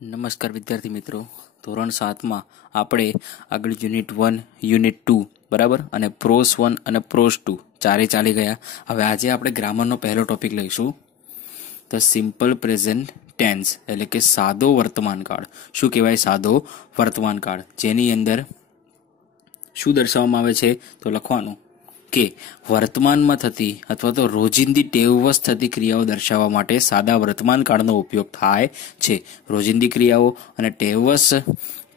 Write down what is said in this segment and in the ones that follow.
નમસ્કાર વિદ્યાર્થી મિત્રો, ધોરણ 7માં આપણે આગળ યુનિટ 1, યુનિટ 2 બરાબર અને પ્રોસ 1 અને પ્રોસ 2 ચારે ચાલી ગયા. હવે આજે આપણે ગ્રામરનો પહેલો ટોપિક લઈશું, ધ સિમ્પલ પ્રેઝન્ટ ટેન્સ, એટલે કે સાદો વર્તમાન કાળ. શું કહેવાય? સાદો વર્તમાન કાળ, જેની અંદર શું દર્શાવવામાં આવે છે તો લખવાનું કે વર્તમાનમાં થતી અથવા તો રોજિંદી ટેવવશ થતી ક્રિયાઓ દર્શાવવા માટે સાદા વર્તમાન કાળનો ઉપયોગ થાય છે. રોજિંદી ક્રિયાઓ અને ટેવવશ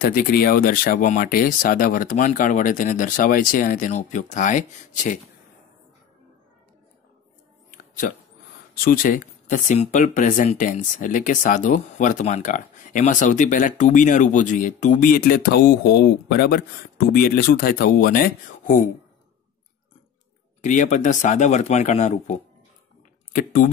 થતી ક્રિયાઓ દર્શાવવા માટે સાદા વર્તમાન કાળ વડે તેને દર્શાવાય છે અને તેનો ઉપયોગ થાય છે. ચલો, શું છે? ધ સિમ્પલ પ્રેઝન્ટ ટેન્સ, એટલે કે સાદો વર્તમાન કાળ. એમાં સૌથી પહેલા ટુ બી ના રૂપો જોઈએ. ટુ બી એટલે થવું, હોવું, બરાબર. ટુ બી એટલે શું થાય? થવું અને હોવું. ક્રિયાપદના સાદા વર્તમાન કાળના રૂપો, કે ટુ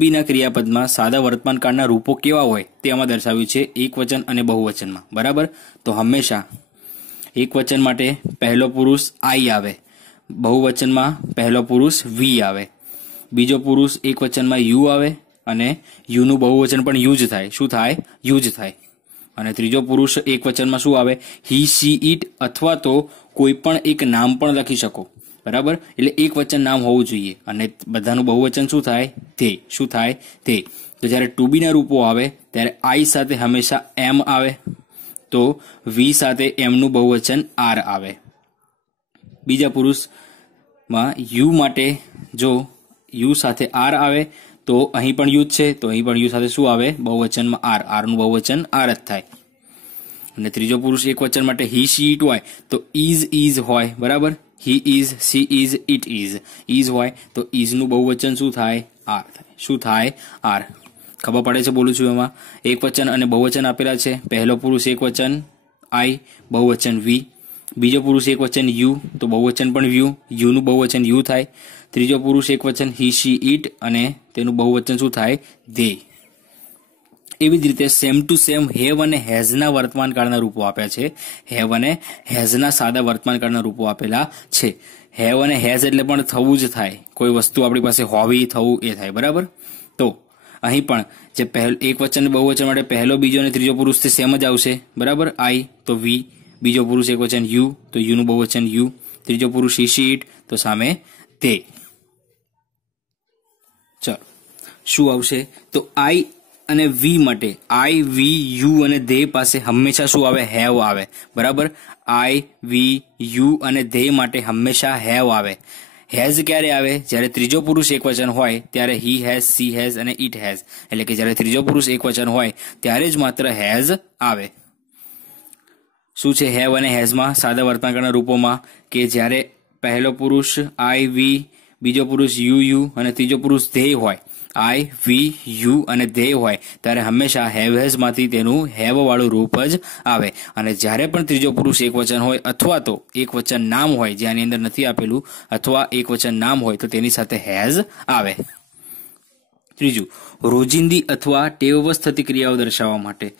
બીના ક્રિયાપદમાં સાદા વર્તમાન કાળના રૂપો કેવા હોય તે આમાં દર્શાવ્યું છે એકવચન અને બહુવચનમાં, બરાબર. તો હંમેશા એકવચન માટે પહેલો પુરુષ આઈ આવે, બહુવચનમાં પહેલો પુરુષ વી આવે, બીજો પુરુષ એકવચનમાં યુ આવે અને યુનું બહુવચન પણ યુ જ થાય. શું થાય? યુ જ થાય. અને ત્રીજો પુરુષ એકવચનમાં શું આવે? હી, શી, ઇટ, અથવા તો કોઈ પણ એક નામ પણ લખી શકો, બરાબર. એટલે એક વચન નામ હોવું જોઈએ અને બધાનું બહુવચન શું થાય? તે. શું થાય? તે. તો જ્યારે ટુ બી ના રૂપો આવે ત્યારે આઈ સાથે હંમેશા એમ આવે, તો વી સાથે એમનું બહુવચન આર આવે. બીજા પુરુષમાં યુ માટે જો યુ સાથે આર આવે તો અહીં પણ યુ જ છે, તો અહીં પણ યુ સાથે શું આવે? બહુવચનમાં આર. આરનું બહુવચન આર જ થાય. અને ત્રીજો પુરુષ એક વચન માટે હી, શી, ઇટ હોય તો ઇઝ હોય, બરાબર. He is, she is, it is. Is હોય તો ઇઝનું બહુવચન શું થાય? આર થાય. શું થાય? આર. ખબર પડે છે બોલું છું એમાં? એક વચન અને બહુવચન આપેલા છે. પહેલો પુરુષ એક વચન આઈ, બહુવચન વી. બીજો પુરુષ એક વચન યુ, તો બહુવચન પણ યુ, યુનું બહુવચન યુ થાય. ત્રીજો પુરુષ એક વચન હી, શી, ઇટ અને તેનું બહુવચન શું થાય? ધે. એવી જ રીતે સેમ ટુ સેમ હેવ અને હેઝના વર્તમાન કાળના રૂપો આપ્યા છે. હેવ અને હેઝના સાદા વર્તમાન કાળના રૂપો આપેલા છે. હેવ અને હેઝ એટલે પણ થવું જ થાય. કોઈ વસ્તુ આપણી પાસે હોવી, થવું એ થાય, બરાબર. તો અહીં પણ જે એક વચન બહુવચન માટે પહેલો, બીજો અને ત્રીજો પુરુષ તે સેમ જ આવશે, બરાબર. આઈ તો વી, બીજો પુરુષ એક વચન યુ તો યુનું બહુવચન યુ, ત્રીજો પુરુષ હી, શી, ઇટ તો સામે તે. ચલો, શું આવશે? તો આઈ અને વી માટે આઈ, વી, યુ અને ધે પાસે હંમેશા શું આવે? હેવ આવે, બરાબર. આઈ, વી, યુ અને ધે માટે હંમેશા હેવ આવે. હેઝ ક્યારે આવે? જ્યારે ત્રીજો પુરુષ એક વચન હોય ત્યારે હી હેઝ, સી હેઝ અને ઇટ હેઝ. એટલે કે જ્યારે ત્રીજો પુરુષ એક વચન હોય ત્યારે જ માત્ર હેઝ આવે. શું છે હેવ અને હેઝમાં સાદા વર્તમાનકાળના રૂપોમાં? કે જ્યારે પહેલો પુરુષ આઈ, વી, બીજો પુરુષ યુ અને ત્રીજો પુરુષ ધે હોય, આઈ, વી, યુ અને ધે હોય ત્યારે હંમેશા હેવ હેઝમાંથી તેનું હેવ વાળું રૂપ જ આવે. અને જ્યારે પણ ત્રીજો પુરુષ એક વચન હોય અથવા તો એક વચન નામ હોય, જે આની અંદર નથી આપેલું, અથવા એક વચન નામ હોય તો તેની સાથે હેઝ આવે. ત્રીજું, રોજિંદી અથવા ટેવવશ થતી ક્રિયાઓ દર્શાવવા માટે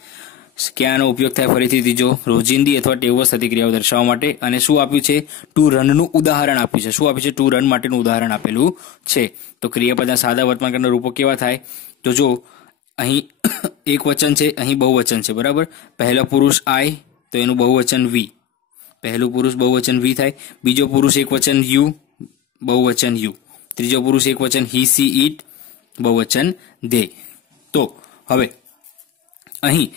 ક્યાંનો ઉપયોગ થાય? ફરીથી ત્રીજો, રોજિંદી અથવા ટેવવશ થતી ક્રિયાઓ દર્શાવવા માટે. અને શું આપ્યું છે? ટુ રનનું ઉદાહરણ આપ્યું છે. શું આપ્યું છે? ટુ રન માટેનું ઉદાહરણ આપેલું છે. તો ક્રિયાપદના સાદા વર્તમાનકાળના રૂપો કેવા થાય? તો જો અહીં એક વચન છે, અહીં બહુવચન છે, બરાબર. પહેલો પુરુષ આઈ તો એનું બહુવચન વી, પહેલું પુરુષ બહુવચન વી થાય. બીજો પુરુષ એક વચન યુ, બહુવચન યુ. ત્રીજો પુરુષ એક વચન હી, સી, ઇટ, બહુવચન ધે. તો હવે અહીં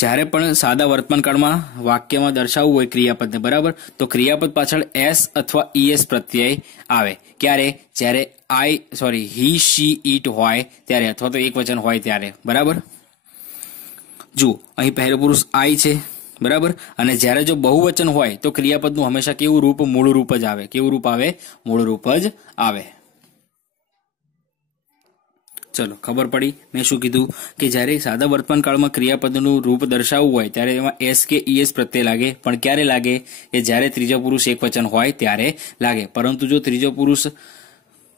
જ્યારે પણ સાદા વર્તમાન કાળમાં વાક્યમાં દર્શાવવું હોય ક્રિયાપદને, બરાબર, તો ક્રિયાપદ પાછળ એસ અથવા ઈએસ પ્રત્યય આવે. ક્યારે? જ્યારે હી, શી, ઇટ હોય ત્યારે, અથવા તો એક વચન હોય ત્યારે, બરાબર. જુઓ, અહીં પહેલો પુરુષ આઈ છે, બરાબર. અને જ્યારે જો બહુવચન હોય તો ક્રિયાપદનું હંમેશા કેવું રૂપ? મૂળ રૂપ જ આવે. કેવું રૂપ આવે? મૂળ રૂપ જ આવે. ચલો, ખબર પડી મેં શું કીધું? કે જ્યારે સાદા વર્તમાન કાળમાં ક્રિયાપદનું રૂપ દર્શાવવું હોય ત્યારે એમાં એસ કે ઈએસ પ્રત્યય લાગે. પણ ક્યારે લાગે? કે જ્યારે ત્રીજો પુરુષ એક વચન હોય ત્યારે લાગે. પરંતુ જો ત્રીજો પુરુષ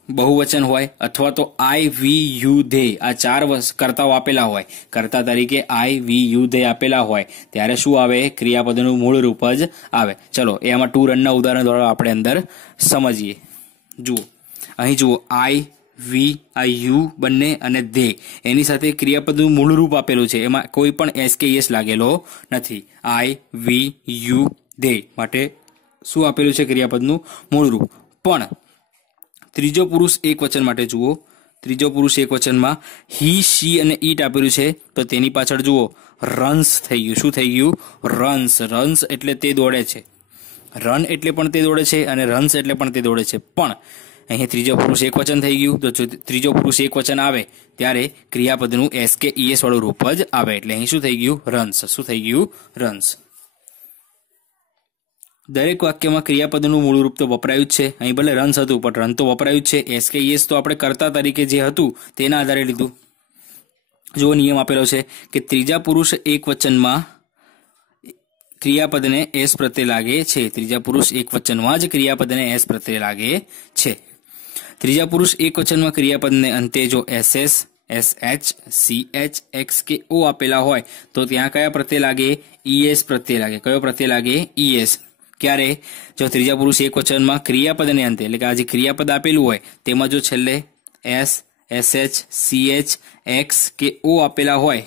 બહુવચન હોય અથવા તો આઈ, વી, યુ, ધે આ ચાર કર્તાઓ આપેલા હોય, કર્તા તરીકે આઈ, વી, યુ, ધે આપેલા હોય ત્યારે શું આવે? ક્રિયાપદનું મૂળ રૂપ જ આવે. ચલો, એ આમાં ટુ રનના ઉદાહરણ દ્વારા આપણે અંદર સમજીએ. જુઓ, અહીં જુઓ, આઈ, વી આ યુ બંને અને ધે એની સાથે ક્રિયાપદનું મૂળ રૂપ આપેલું છે, એમાં કોઈ પણ એસ કે એસ લાગેલો નથી. આઈ વી યુ ધે માટે શું આપેલું છે? ક્રિયાપદનું મૂળ રૂપ. પણ ત્રીજો પુરુષ એક વચન માટે જુઓ, ત્રીજો પુરુષ એક વચનમાં હી શી અને ઈટ આપેલું છે, તો તેની પાછળ જુઓ રન્સ થઈ ગયું. શું થઈ ગયું? રન્સ. રન્સ એટલે તે દોડે છે, રન એટલે પણ તે દોડે છે અને રન્સ એટલે પણ તે દોડે છે. પણ અહીં ત્રીજો પુરુષ એક વચન થઈ ગયું, તો જો ત્રીજો પુરુષ એક વચન આવે ત્યારે ક્રિયાપદનું એસ કે ઈએસ વાળું રૂપ જ આવે, એટલે અહીં શું થઈ ગયું? રન્સ. શું થઈ ગયું? રન્સ. દરેક વાક્યમાં ક્રિયાપદનું મૂળ રૂપ તો વપરાયું જ છે. અહીં ભલે રન્સ હતું પણ રન તો વપરાયું જ છે. એસ કે ઈએસ તો આપણે કર્તા તરીકે જે હતું તેના આધારે લીધું. જો નિયમ આપેલો છે કે ત્રીજા પુરુષ એક વચનમાં ક્રિયાપદને એસ પ્રત્યે લાગે છે. ત્રીજા પુરુષ એક વચનમાં જ ક્રિયાપદને એસ પ્રત્યે લાગે છે. ત્રીજા પુરુષ એક વચનમાં ક્રિયાપદને અંતે જો એસએસ, એસએચ, સીએચ, એક્સ કે ઓ આપેલા હોય તો ત્યાં કયા પ્રત્યે લાગે? ઈએસ પ્રત્યે લાગે. કયો પ્રત્યે લાગે? ઈએસ. ક્યારે? જો ત્રીજા પુરુષ એક વચનમાં ક્રિયાપદને અંતે એટલે કે આ જે ક્રિયાપદ આપેલું હોય તેમાં જો છેલ્લે એસ, એસએચ, સીએચ, એક્સ કે ઓ આપેલા હોય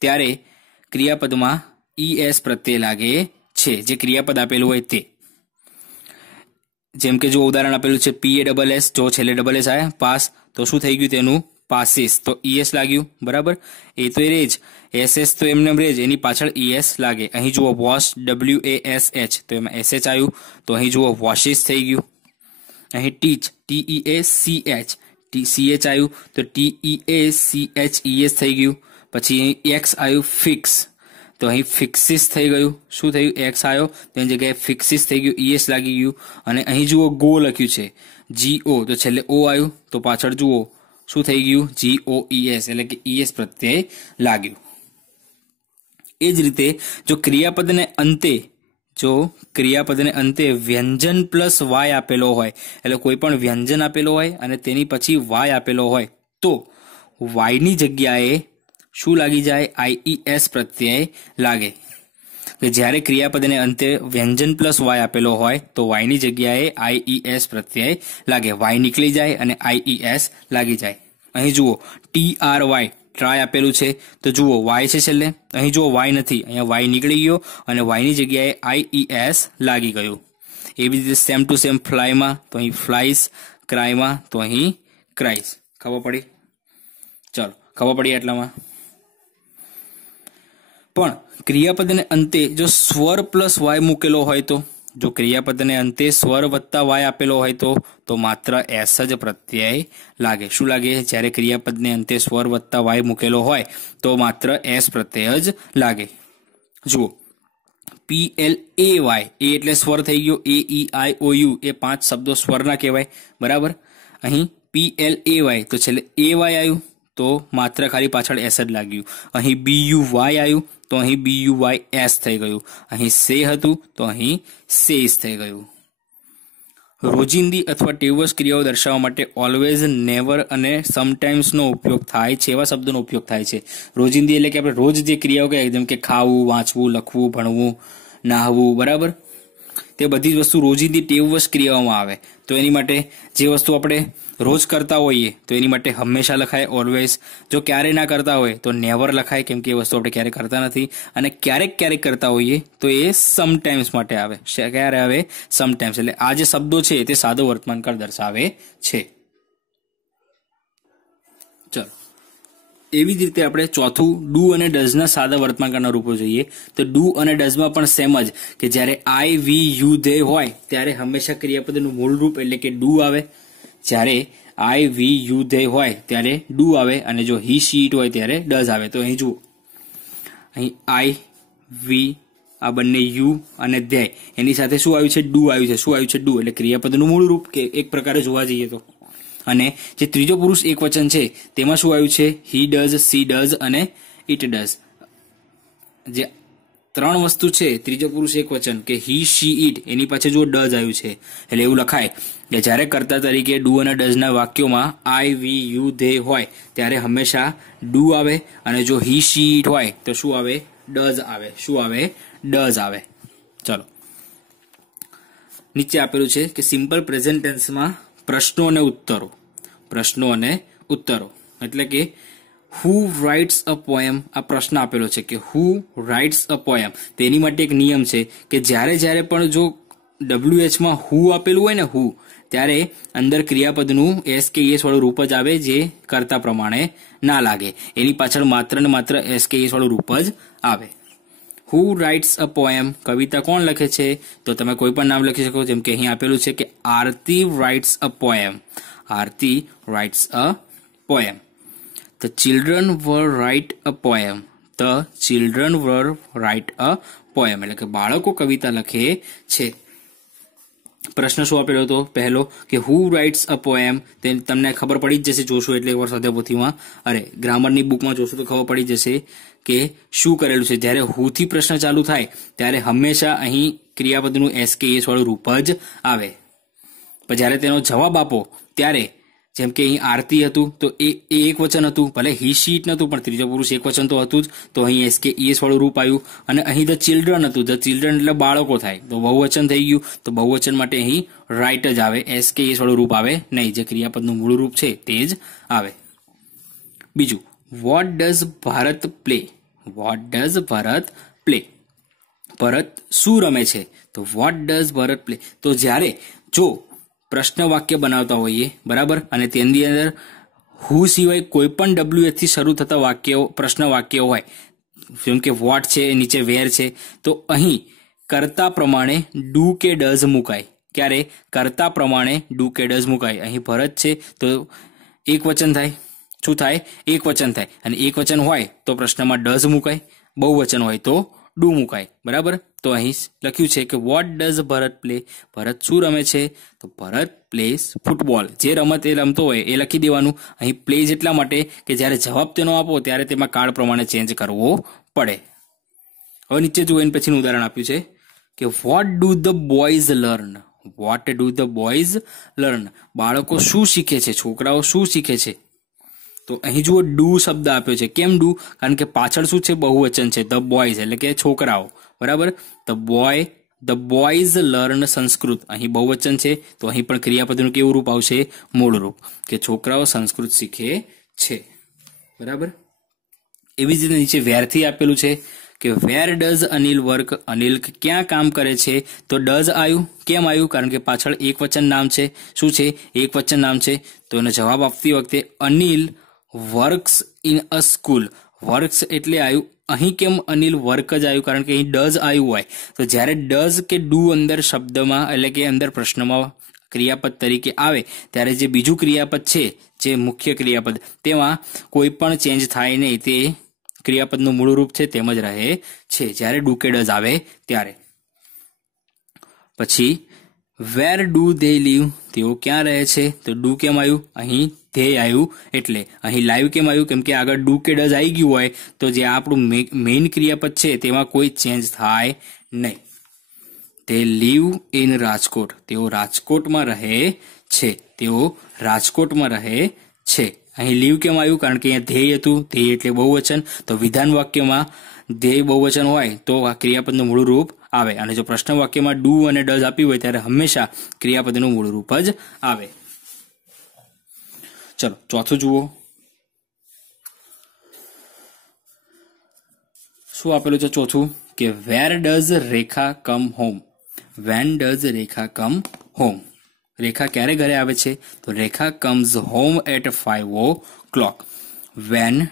ત્યારે ક્રિયાપદમાં ઈએસ પ્રત્યે લાગે છે, જે ક્રિયાપદ આપેલું હોય તે. જેમ કે જો ઉદાહરણ આપેલું છે પી એ ડબલ એસ, જો છેલ્લે ડબલ એસ આવ્યા પાસ તો શું થઈ ગયું? તેનું પાસીસ, તો ઈએસ લાગ્યું. બરાબર, એ તો રેજ. એસએસ તો એમને રેજ, એની પાછળ ઈએસ લાગે. અહીં જુઓ વોશ, WASH, તો એમાં એસએચ આવ્યું, તો અહીં જુઓ વોશિસ થઈ ગયું. અહીં ટીચ, TEACH, CH આવ્યું, તો TEACHES થઈ ગયું. પછી અહીં એક્સ આવ્યું, ફિક્સ, તો અહીં ફિક્સિસ થઈ ગયું. શું થયું? એક્સ આવ્યો તેની જગ્યાએ ફિક્સિસ થઈ ગયું, ઈએસ લાગી ગયું. અને અહીં જુઓ ગો લખ્યું છે, GO, તો છેલ્લે ઓ આવ્યું તો પાછળ જુઓ શું થઈ ગયું? GOES, એટલે કે ઈએસ પ્રત્યે લાગ્યું. એ જ રીતે જો ક્રિયાપદને અંતે વ્યંજન પ્લસ વાય આપેલો હોય, એટલે કોઈ પણ વ્યંજન આપેલો હોય અને તેની પછી વાય આપેલો હોય તો વાયની જગ્યાએ શું લાગી જાય? IES પ્રત્યય લાગે. કે જ્યારે ક્રિયાપદને અંતે વ્યંજન પ્લસ વાય આપેલો હોય તો વાયની જગ્યાએ IES પ્રત્યય લાગે. વાય નીકળી જાય અને IES લાગી જાય. અહીં જુઓ TRY, ટ્રાય આપેલું છે તો જુઓ વાય છે છેલ્લે, અહીં જુઓ વાય નથી, અહીંયા વાય નીકળી ગયો અને વાયની જગ્યાએ IES લાગી ગયું. એવી રીતે સેમ ટુ સેમ ફ્લાયમાં તો અહીં ફ્લાઇસ, ક્રાયમાં તો અહીં ક્રાઇસ. ખબર પડી? ચલો, ખબર પડી એટલામાં. પણ ક્રિયાપદને અંતે જો સ્વર પ્લસ વાય મૂકેલો હોય તો, જો ક્રિયાપદને અંતે સ્વર વત્તા વાય આપેલો હોય તો માત્ર એસ જ પ્રત્યય લાગે. શું લાગે? જ્યારે ક્રિયાપદને અંતે સ્વર વત્તા વાય મૂકેલો હોય તો માત્ર એસ પ્રત્યય જ લાગે. જુઓ PLAY, એ એટલે સ્વર થઈ ગયો. AEIOU એ 5 શબ્દો સ્વરના કહેવાય. બરાબર, અહીં PLAY તો છેલ્લે AY આવ્યું તો માત્ર ખાલી પાછળ એસ જ લાગ્યું. અહીં BUY આવ્યું તો અહીં BUYS થઈ ગયું. અહીં સે હતું તો અહીં સેસ થઈ ગયું. રોજિંદી અથવા ટેવસ ક્રિયાઓ દર્શાવવા માટે ઓલવેઝ, નેવર અને સમટાઇમ્સનો ઉપયોગ થાય છે, એવા શબ્દોનો ઉપયોગ થાય છે. રોજિંદી એટલે કે આપણે રોજ જે ક્રિયાઓ કહીએ, જેમ કે ખાવું, વાંચવું, લખવું, ભણવું, નાહવું, બરાબર, તે બધી જ વસ્તુ રોજિંદી ટેવસ ક્રિયાઓમાં આવે. તો એની માટે જે વસ્તુ આપણે રોજ કરતા હોઈએ તો એની માટે હંમેશા લખાય ઓલવેઝ. જો ક્યારેય ના કરતા હોય તો નેવર લખાય, કેમ કે એ વસ્તુ આપણે ક્યારેય કરતા નથી. અને ક્યારેક કરતા હોઈએ તો એ સમટાઇમ્સ માટે આવે. ક્યારે આવે? સમટાઇમ્સ. એટલે આ જે શબ્દો છે તે સાદો વર્તમાનકાળ દર્શાવે છે. ચલો, એવી જ રીતે આપણે ચોથું ડુ અને ડઝના સાદા વર્તમાનકાળના રૂપો જોઈએ. તો ડુ અને ડઝમાં પણ સેમ જ, કે જ્યારે આઈ વી યુ ધે હોય ત્યારે હંમેશા ક્રિયાપદનું મૂળ રૂપ એટલે કે ડુ આવે. જ્યારે આઈ વી યુ ધે હોય ત્યારે ડુ આવે, અને જો હી શી ઇટ હોય ત્યારે ડઝ આવે. તો અહીં જુઓ, અહીં આઈ વી આ બંને યુ અને ધે એની સાથે શું આવ્યું છે? ડુ આવ્યું છે. શું આવ્યું છે? ડુ. એટલે ક્રિયાપદનું મૂળ રૂપ કે એક પ્રકારે જોવા જઈએ તો. અને જે ત્રીજો પુરુષ એક વચન છે તેમાં શું આવ્યું છે? હી ડઝ, સી ડઝ અને ઇટ ડઝ. જે ત્રણ વસ્તુ છે ત્રીજો પુરુષ એક વચન કે હી શી ઇટ, એની પાછળ જો ડઝ આવ્યું છે એટલે એવું લખાય કે જ્યારે કર્તા તરીકે ડુ અને ડઝના વાક્યોમાં આઈ વી યુ ધે હોય ત્યારે હંમેશા ડુ આવે, અને જો હી શી ઇટ હોય તો શું આવે? ડઝ આવે. શું આવે? ડઝ આવે. ચલો, નીચે આપેલું છે કે સિમ્પલ પ્રેઝન્ટ ટેન્સમાં પ્રશ્નો અને ઉત્તરો. પ્રશ્નો અને ઉત્તરો. એટલે કે હુ રાઇટ્સ અ પોએમ, આ પ્રશ્ન આપેલો છે કે હુ રાઇટ્સ અ પોએમ. તેની માટે એક નિયમ છે કે જ્યારે પણ જો WH માં હુ આપેલું હોય ને હુ, ત્યારે અંદર ક્રિયાપદનું એસ કે એસ વાળું રૂપ જ આવે, જે કર્તા પ્રમાણે ના લાગે. એની પાછળ માત્ર ને માત્ર એસ કે એસ વાળું રૂપ જ આવે. હુ રાઇટ્સ અ પોએમ, કવિતા કોણ લખે છે? તો તમે કોઈ પણ નામ લખી શકો, જેમ કે અહીં આપેલું છે કે Aarti writes a poem. Aarti writes a poem. The children were write a poem. The children were write a poem. એટલે કે બાળકો કવિતા લખે છે. પ્રશ્ન શું આપેલો હતો પહેલો કે હુ રાઇટ્સ અ પોએમ, તે તમને ખબર પડી જ જશે, જોશો એટલે એકવાર સ્વાધ્યાયપોથીમાં ગ્રામરની બુકમાં જોશો તો ખબર પડી જશે કે શું કરેલું છે. જ્યારે હુ થી પ્રશ્ન ચાલુ થાય ત્યારે હંમેશા અહીં ક્રિયાપદનું એસ કે એસ વાળું રૂપ જ આવે. પણ જ્યારે તેનો જવાબ આપો ત્યારે, જેમ કે અહીં આરતી હતું તો એ એક વચન હતું, ભલે હી શીટ નતું પણ ત્રીજો પુરુષ એક વચન તો હતું જ, તો અહીં એસ કે એસ વાળું રૂપ આવ્યું. અને અહીં ધ ચિલ્ડ્રન હતું, ધ ચિલ્ડ્રન એટલે બાળકો થાય, તો બહુવચન થઈ ગયું. તો બહુવચન માટે અહીં રાઇટ જ આવે, એસ કે એસ વાળું રૂપ આવે નહીં, જે ક્રિયાપદનું મૂળ રૂપ છે તે જ આવે. બીજું, what does Bharat play? What does Bharat play? Bharat શું રમે છે? તો વોટ ડઝ ભારત પ્લે? તો જ્યારે જો પ્રશ્ન વાક્ય બનાવતા હોઈએ, બરાબર, અને તેની અંદર હુ સિવાય કોઈ પણ WH થી શરૂ થતા વાક્યો, પ્રશ્ન વાક્યો હોય, જેમ કે વોટ છે, નીચે વેર છે, તો અહીં કર્તા પ્રમાણે ડુ કે ડઝ મુકાય. ક્યારે? કર્તા પ્રમાણે ડુ કે ડઝ મુકાય. અહીં ભરત છે તો એક વચન થાય. શું થાય? એક વચન થાય. અને એક વચન હોય તો પ્રશ્નમાં ડઝ મુકાય, બહુવચન હોય તો ડુ મુકાય. બરાબર? તો અહીં લખ્યું છે કે what does Bharat play? Bharat શું રમે છે? તો ભરત પ્લેસ ફૂટબોલ. જે રમત એ રમતો હોય એ લખી દેવાનું. અહીં પ્લેઝ એટલા માટે કે જ્યારે જવાબ તેનો આપો ત્યારે તેમાં કાળ પ્રમાણે ચેન્જ કરવો પડે. હવે નીચે જુઓ, એની પછીનું ઉદાહરણ આપ્યું છે કે what do the boys learn? What do the boys learn? બાળકો શું શીખે છે? છોકરાઓ શું શીખે છે? તો અહીં જુઓ ડુ શબ્દ આપ્યો છે. કેમ ડુ? કારણ કે પાછળ શું છે? બહુવચન છે, ધ બોયઝ, એટલે કે છોકરાઓ. બરાબર? The boys learn Sanskrit. અહીં બહુવચન છે તો અહીં પણ ક્રિયાપદનું કેવું રૂપ આવશે? મૂળ રૂપ, કે છોકરાઓ સંસ્કૃત શીખે છે. બરાબર? એવી જ રીતે નીચે વેરથી આપેલું છે કે where does Anil work? Anil ક્યાં કામ કરે છે? તો ડઝ આવ્યું. કેમ આવ્યું? કારણ કે પાછળ એક વચન નામ છે. શું છે? એક વચન નામ છે. તો એનો જવાબ આપતી વખતે Anil works in a school. Works એટલે આવ્યું. અહીં કેમ અનિલ વર્ક જ આવ્યું? કારણ કે અહીં ડઝ આવ્યું હોય. તો જ્યારે ડઝ કે ડુ અંદર શબ્દમાં, એટલે કે અંદર પ્રશ્નમાં ક્રિયાપદ તરીકે આવે ત્યારે જે બીજું ક્રિયાપદ છે, જે મુખ્ય ક્રિયાપદ, તેમાં કોઈ પણ ચેન્જ થાય નહીં, તે ક્રિયાપદનું મૂળ રૂપ છે તેમ જ રહે છે જ્યારે ડુ કે ડઝ આવે ત્યારે. પછી વેર ડુ ધે લીવ? તેઓ ક્યાં રહે છે? તો ડુ કેમ આવ્યું? અહીં ધે આવ્યું. એટલે અહીં લાઈવ કેમ આવ્યું? કેમ કે આગળ ડુ કે ડઝ આવી ગયું હોય તો જે આપણું મેઇન ક્રિયાપદ છે તેમાં કોઈ ચેન્જ થાય નહીં. They live in Rajkot. તેઓ રાજકોટમાં રહે છે. તેઓ રાજકોટમાં રહે છે. અહીં લીવ કેમ આવ્યું? કારણ કે અહીંયા ધ્યેય હતું. ધ્યેય એટલે બહુવચન. તો વિધાન વાક્યમાં ધ્યેય બહુવચન હોય તો આ ક્રિયાપદનું મૂળ રૂપ આવે. અને જો પ્રશ્ન વાક્યમાં ડુ અને ડઝ આપ્યું હોય ત્યારે હંમેશા ક્રિયાપદનું મૂળ રૂપ જ આવે. ચલો ચોથું જુઓ. શું આપેલું છે ચોથું? કે where does Rekha come home? When does Rekha come home? Rekha ક્યારે ઘરે આવે છે? તો Rekha comes home at 5 o'clock. When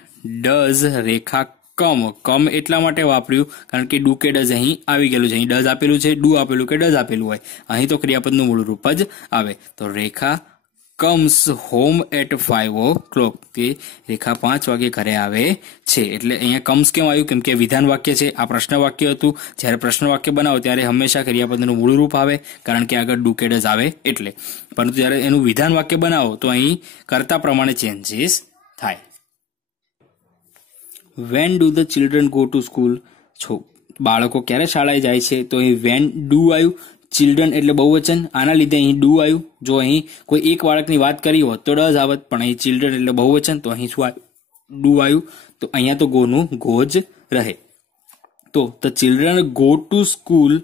does Rekha come એટલા માટે વાપર્યું કારણ કે ડુ કે ડઝ અહીં આવી ગયેલું છે. અહીં ડઝ આપેલું છે, ડુ આપેલું કે ડઝ આપેલું હોય. અહીં તો ક્રિયાપદનું મૂળ રૂપ જ આવે. તો Rekha comes home at 5 o'clock. તે રેખા 5 વાગે ઘરે આવે છે. એટલે અહીંયા કમ્સ કેમ આવ્યું? કેમ કે વિધાન વાક્ય છે, આ પ્રશ્ન વાક્ય હતું. જ્યારે પ્રશ્ન વાક્ય બનાવો ત્યારે હંમેશા ક્રિયાપદનું મૂળ રૂપ આવે કારણ કે આગળ ડુ કે ડઝ આવે એટલે. પરંતુ જ્યારે એનું વિધાન વાક્ય બનાવો તો અહીં કર્તા પ્રમાણે ચેન્જીસ થાય. When do the children go to school? બાળકો ક્યારે શાળાએ જાય છે? તો અહીં વેન ડુ આવ્યું. ચિલ્ડ્રન એટલે બહુવચન, આના લીધે અહીં ડુ આવ્યું. જો અહીં કોઈ એક બાળકની વાત કરી હોત તો ડઝ આવત, પણ અહીં ચિલ્ડ્રન એટલે બહુવચન તો અહીં શું આવ્યું? ડુ આવ્યું. તો અહીંયા તો ગોનું ગો જ રહે. તો the children go to school.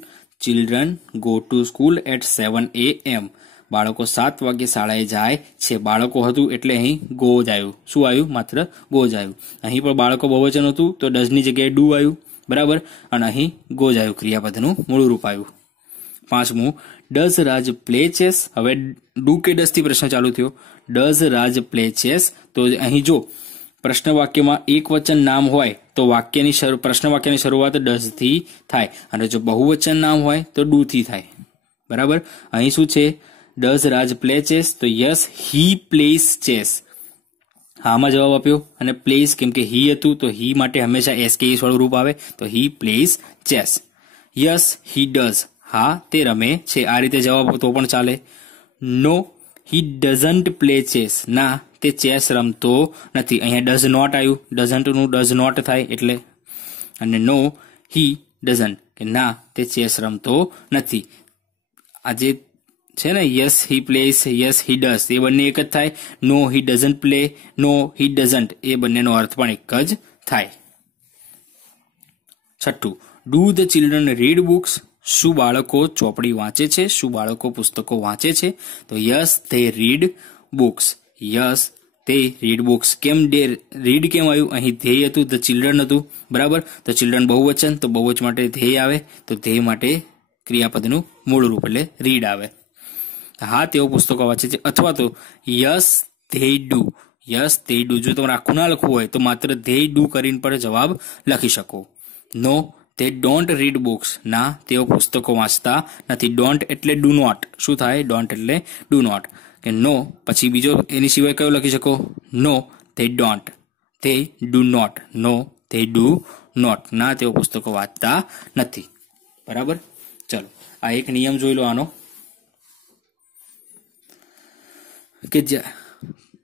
Children go to school at 7 AM. બાળકો 7 વાગે શાળાએ જાય છે. બાળકો હતું એટલે અહીં ગો જ આવ્યું. શું આવ્યું? માત્ર ગો જ આવ્યું. અહીં પણ બાળકો બહુવચન હતું તો ડઝની જગ્યાએ ડુ આવ્યું. બરાબર. અને અહીં ગો જ આવ્યું. ક્રિયાપદનું મૂળ રૂપ આવ્યું. 5મું, ડઝ રાજ પ્લે ચેસ. હવે ડુ કે ડઝ થી પ્રશ્ન ચાલુ થયો. Does Raj play chess. તો અહીં જો પ્રશ્ન વાક્યમાં એક વચન નામ હોય તો પ્રશ્ન વાક્યની શરૂઆત ડઝ થી થાય, અને જો બહુવચન નામ હોય તો ડુ થી થાય. બરાબર. અહીં શું છે? Does Raj play chess? તો યસ હી પ્લેસ ચેસ. હામાં જવાબ આપ્યો. અને પ્લેસ કેમ કે હી હતું તો હી માટે હંમેશા એસકેએસ વાળું રૂપ આવે, તો હી place chess. Yes he does. હા તે રમે છે. આ રીતે જવાબ તો પણ ચાલે. નો હી ડઝન્ટ પ્લે ચેસ. ના તે ચેસ રમતો નથી. અહીંયા ડઝ નોટ આવ્યું. ડઝન્ટ નું ડઝ નોટ થાય એટલે. અને નો હી ડઝન્ટ કે ના તે ચેસ રમતો નથી. આજે છે ને yes he plays, yes he does એ બંને એક જ થાય. નો હી doesn't play, no he doesn't એ બંનેનો અર્થ પણ એક જ થાય. 6, do the children read books. શું બાળકો ચોપડી વાંચે છે? શું બાળકો પુસ્તકો વાંચે છે? તો yes they read books. Yes તે રીડ બુક્સ. કેમ રીડ કેમ આવ્યું? અહીં ધ્યેય હતું, ધ ચિલ્ડ્રન હતું. બરાબર. તો ચિલ્ડ્રન બહુવચન, તો બહુવચન માટે ધ્યેય આવે, તો ધ્યેય માટે ક્રિયાપદનું મૂળ રૂપ એટલે રીડ આવે. હા તેઓ પુસ્તકો વાંચે છે. અથવા તો yes they do. Yes they do. જો તમારે આખું ના લખવું હોય તો માત્ર ધે ડુ કરીને પણ જવાબ લખી શકો. નો તે ડોન્ટ રીડ બુક્સ. ના તેઓ પુસ્તકો વાંચતા નથી. ડોન્ટ એટલે ડુ નોટ. શું થાય? ડોન્ટ એટલે ડુ નોટ. કે નો પછી બીજો એની સિવાય કયો લખી શકો? નો તે ડોન્ટ. તે ડુ નોટ. નો તે ડુ નોટ. ના તેઓ પુસ્તકો વાંચતા નથી. બરાબર. ચલો આ એક નિયમ જોઈ લો આનો. કે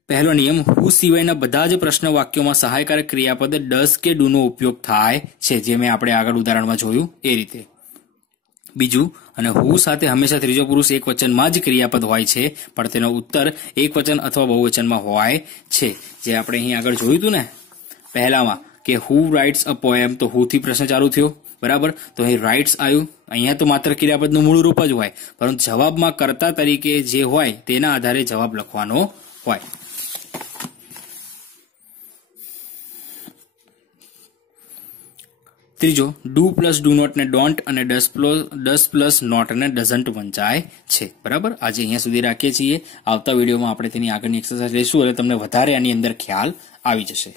પહેલો નિયમ, હુ સિવાયના બધા જ પ્રશ્ન વાક્યોમાં સહાયકારક ક્રિયાપદ ડઝ કે ડુ નો ઉપયોગ થાય છે, જે મેં આપણે આગળ ઉદાહરણમાં જોયું એ રીતે. બીજું, અને હુ સાથે હંમેશા ત્રીજો પુરુષ એક વચનમાં જ ક્રિયાપદ હોય છે, પણ તેનો ઉત્તર એક વચન અથવા બહુવચનમાં હોય છે. જે આપણે અહીં આગળ જોયું હતું ને પહેલામાં કે હુ રાઇટ્સ અ પોએમ, તો હુ થી પ્રશ્ન ચાલુ થયો. બરાબર. તો અહીં રાઇટ્સ આવ્યું. અહીંયા તો માત્ર ક્રિયાપદનું મૂળ રૂપ જ હોય, પરંતુ જવાબમાં કર્તા તરીકે જે હોય તેના આધારે જવાબ લખવાનો હોય. ત્રીજો, ડુ પ્લસ ડુ નોટ ને ડોન્ટ અને ડઝ પ્લસ નોટ ને ડઝન્ટ વંચાય છે. બરાબર. આજે અહીંયા સુધી રાખીએ છીએ. આવતા વિડીયોમાં આપણે તેની આગળની એક્સરસાઇઝ લઈશું એટલે તમને વધારે આની અંદર ખ્યાલ આવી જશે.